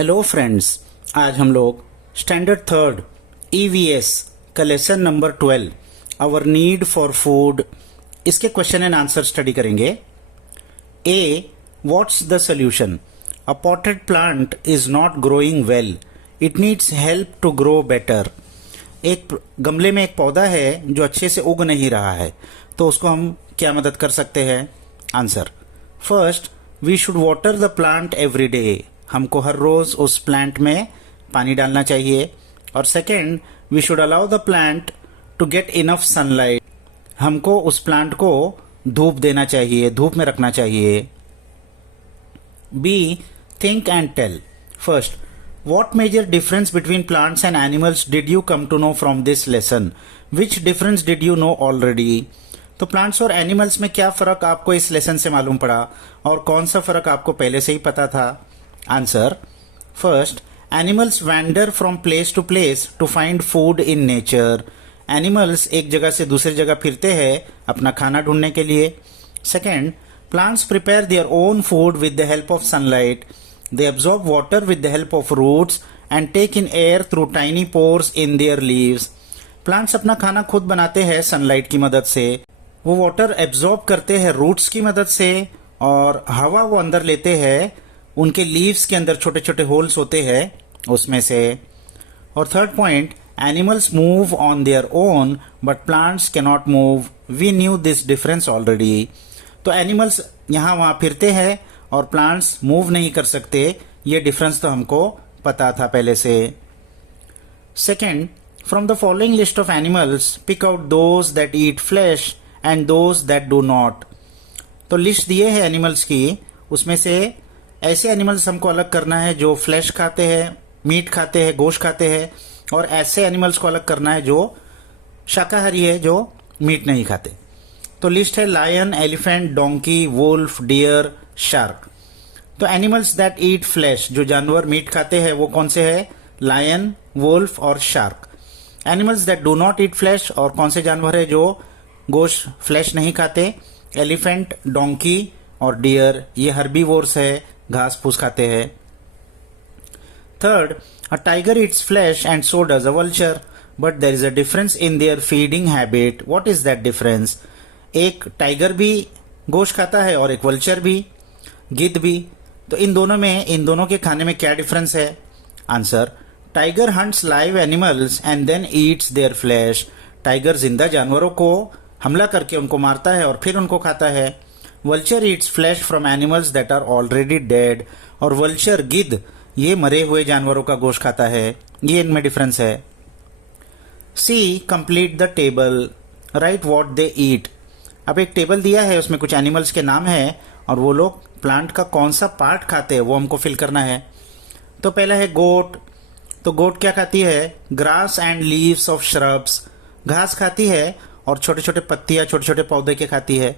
Hello friends, आज हम लोग स्टैंडर्ड थर्ड EVS का lesson number 12 our need for food इसके क्वेश्चन एंड आंसर स्टडी करेंगे। A, what's the solution? A potted plant is not growing well, it needs help to grow better. एक गमले में एक पौधा है जो अच्छे से उग नहीं रहा है, तो उसको हम क्या मदद कर सकते हैं? Answer, first we should water the plant every day, हमको हर रोज उस प्लांट में पानी डालना चाहिए। और second, we should allow the plant to get enough sunlight, हमको उस प्लांट को धूप देना चाहिए, धूप में रखना चाहिए। B, think and tell. First, what major difference between plants and animals did you come to know from this lesson? Which difference did you know already? तो प्लांट्स और एनिमल्स में क्या फर्क आपको इस लेसन से मालूम पड़ा और कौन सा फर्क आपको पहले से ही पता था? Answer, first, animals wander from place to place to find food in nature. Animals एक जगह से दूसरी जगह फिरते हैं अपना खाना ढूंढने के लिए। Second, plants prepare their own food with the help of sunlight, they absorb water with the help of roots and take in air through tiny pores in their leaves. Plants अपना खाना खुद बनाते हैं सनलाइट की मदद से, वो water absorb करते हैं रूट्स की मदद से और हवा वो अंदर लेते हैं, उनके लीव्स के अंदर छोटे छोटे होल्स होते हैं उसमें से। और third point, animals move on their own but plants can not move, we knew this difference already. तो एनिमल्स यहाँ वहाँ फिरते हैं और प्लांट्स मूव नहीं कर सकते, ये डिफरेंस तो हमको पता था पहले से। Second, from the following list of animals pick out those that eat flesh and those that do not. तो लिस्ट दिए हैं एनिमल्स की, उसमें से ऐसे एनिमल्स हमको अलग करना है जो फ्लैश खाते हैं, मीट खाते हैं, गोश्त खाते हैं, और ऐसे एनिमल्स को अलग करना है जो शाकाहारी है, जो मीट नहीं खाते। तो लिस्ट है lion, elephant, donkey, wolf, deer, shark. तो एनिमल्स दैट ईट फ्लैश, जो जानवर मीट खाते हैं वो कौन से हैं? लायन, वुल्फ और shark. Animals that do not eat flesh, और कौन से जानवर है जो गोश्त फ्लैश नहीं खाते? एलिफेंट, डोंकी और डियर, ये हर्बीवोर्स है, घास फूस खाते हैं। Third, a tiger eats flesh and so does a vulture, but there is a difference in their feeding habit. What is that difference? एक टाइगर भी गोश्त खाता है और एक वल्चर भी, गिद्ध भी। तो इन दोनों के खाने में क्या डिफरेंस है? Answer, tiger hunts live animals and then eats their flesh. Tiger जिंदा जानवरों को हमला करके उनको मारता है और फिर उनको खाता है। Vulture eats flesh from animals that are already dead, और वल्चर, गिद्ध, ये मरे हुए जानवरों का गोश्त खाता है। ये इनमें डिफरेंस है। C, complete the table, write what they eat. अब एक टेबल दिया है, उसमें कुछ एनिमल्स के नाम है और वो लोग प्लांट का कौन सा पार्ट खाते हैं वो हमको फिल करना है। तो पहला है गोट। तो गोट क्या खाती है? Grass and leaves of shrubs, घास खाती है और छोटे छोटे पत्तियां, छोटे छोटे पौधे के खाती है।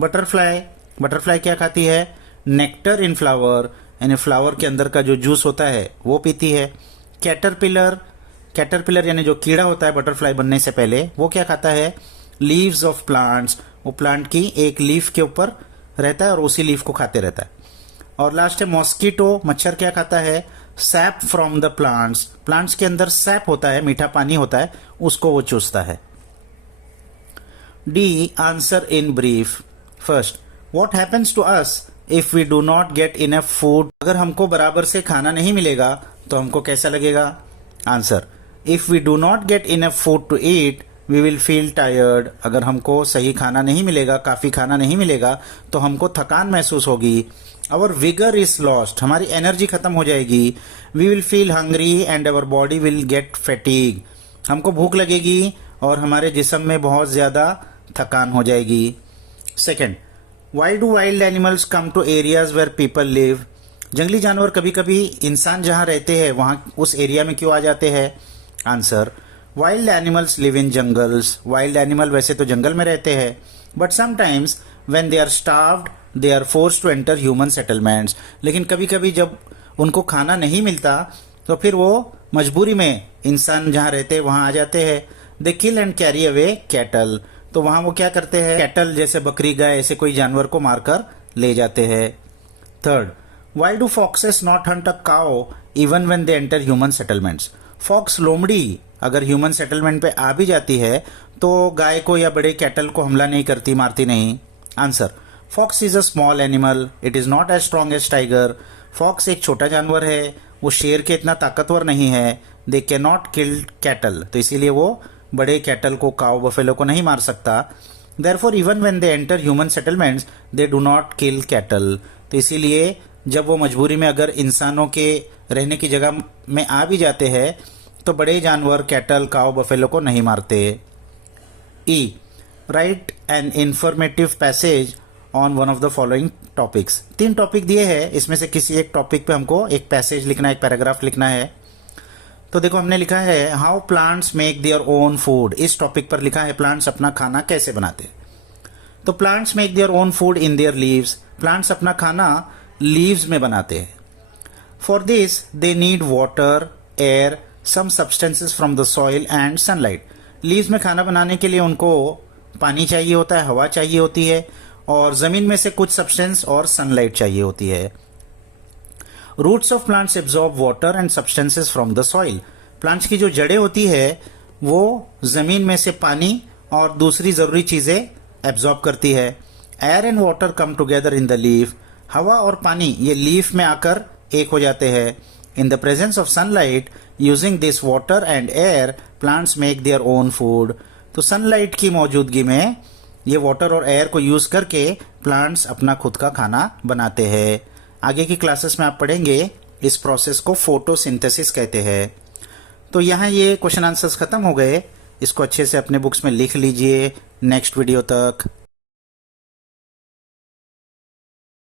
बटरफ्लाई, बटरफ्लाई क्या खाती है? नेक्टर इन फ्लावर, यानी फ्लावर के अंदर का जो जूस होता है वो पीती है। कैटरपिलर, कैटरपिलर यानी जो कीड़ा होता है बटरफ्लाई बनने से पहले, वो क्या खाता है? लीव्स ऑफ प्लांट्स, वो प्लांट की एक लीफ के ऊपर रहता है और उसी लीफ को खाते रहता है। और लास्ट है मॉस्किटो, मच्छर क्या खाता है? SAP from the plants, plants के अंदर सैप होता है, मीठा पानी होता है, उसको वो चूसता है। D, answer in brief. First, what happens to us if we do not get enough food? अगर हमको बराबर से खाना नहीं मिलेगा तो हमको कैसा लगेगा? Answer, if we do not get enough food to eat we will feel tired. अगर हमको सही खाना नहीं मिलेगा, काफी खाना नहीं मिलेगा, तो हमको थकान महसूस होगी। अवर विगर इज लॉस्ट, हमारी एनर्जी खत्म हो जाएगी। We will feel hungry and our body will get fatigue, हमको भूख लगेगी और हमारे जिस्म में बहुत ज्यादा थकान हो जाएगी। Second, why do wild animals come to areas where people live? जंगली जानवर कभी कभी इंसान जहां रहते हैं वहां उस एरिया में क्यों आ जाते हैं? Answer, wild animals live in jungles, wild animal वैसे तो जंगल में रहते हैं, but sometimes when they are starved they are forced to enter human settlements. लेकिन कभी कभी जब उनको खाना नहीं मिलता तो फिर वो मजबूरी में इंसान जहाँ रहते हैं वहां आ जाते हैं। They kill and carry away cattle, तो वहां वो क्या करते हैं? कैटल जैसे बकरी, गाय, ऐसे कोई जानवर को मारकर ले जाते हैं। Third, why do foxes not hunt a cow even when they enter human settlements? Fox लोमड़ी अगर ह्यूमन सेटलमेंट पे आ भी जाती है तो गाय को या बड़े कैटल को हमला नहीं करती, मारती नहीं। Answer, fox is a small animal, it is not as strong as tiger. Fox एक छोटा जानवर है, वो शेर के इतना ताकतवर नहीं है। They can not kill cattle, तो इसीलिए वो बड़े कैटल को, काउ बफेलो को नहीं मार सकता। Therefore even when they enter human settlements they do not kill cattle, तो इसीलिए जब वो मजबूरी में अगर इंसानों के रहने की जगह में आ भी जाते हैं तो बड़े जानवर कैटल, काउ बफेलो को नहीं मारते। E, write an informative passage on one of the following topics. 3 topic दिए हैं, इसमें से किसी एक टॉपिक पे हमको एक पैसेज लिखना है, एक पैराग्राफ लिखना है। तो देखो हमने लिखा है how plants make their own food. इस टॉपिक पर लिखा है प्लांट्स अपना खाना कैसे बनाते हैं। तो plants make their own food in their leaves. Plants अपना खाना लीव्स में बनाते हैं। For this they need water, air, some substances from the soil and sunlight. Leaves में खाना बनाने के लिए उनको पानी चाहिए होता है, हवा चाहिए होती है, और जमीन में से कुछ सब्सटेंस और सनलाइट चाहिए होती है। Roots of plants absorb water and substances from the soil. Plants की जो जड़ें होती है वो जमीन में से पानी और दूसरी जरूरी चीजें एब्जॉर्ब करती है। Air and water come together in the leaf. हवा और पानी ये लीफ में आकर एक हो जाते हैं। In the presence of sunlight using this water and air plants make their own food. तो सनलाइट की मौजूदगी में ये वाटर और एयर को यूज करके प्लांट्स अपना खुद का खाना बनाते हैं। आगे की क्लासेस में आप पढ़ेंगे इस प्रोसेस को फोटोसिंथेसिस कहते हैं। तो यहाँ ये क्वेश्चन आंसर्स खत्म हो गए। इसको अच्छे से अपने बुक्स में लिख लीजिए नेक्स्ट वीडियो तक।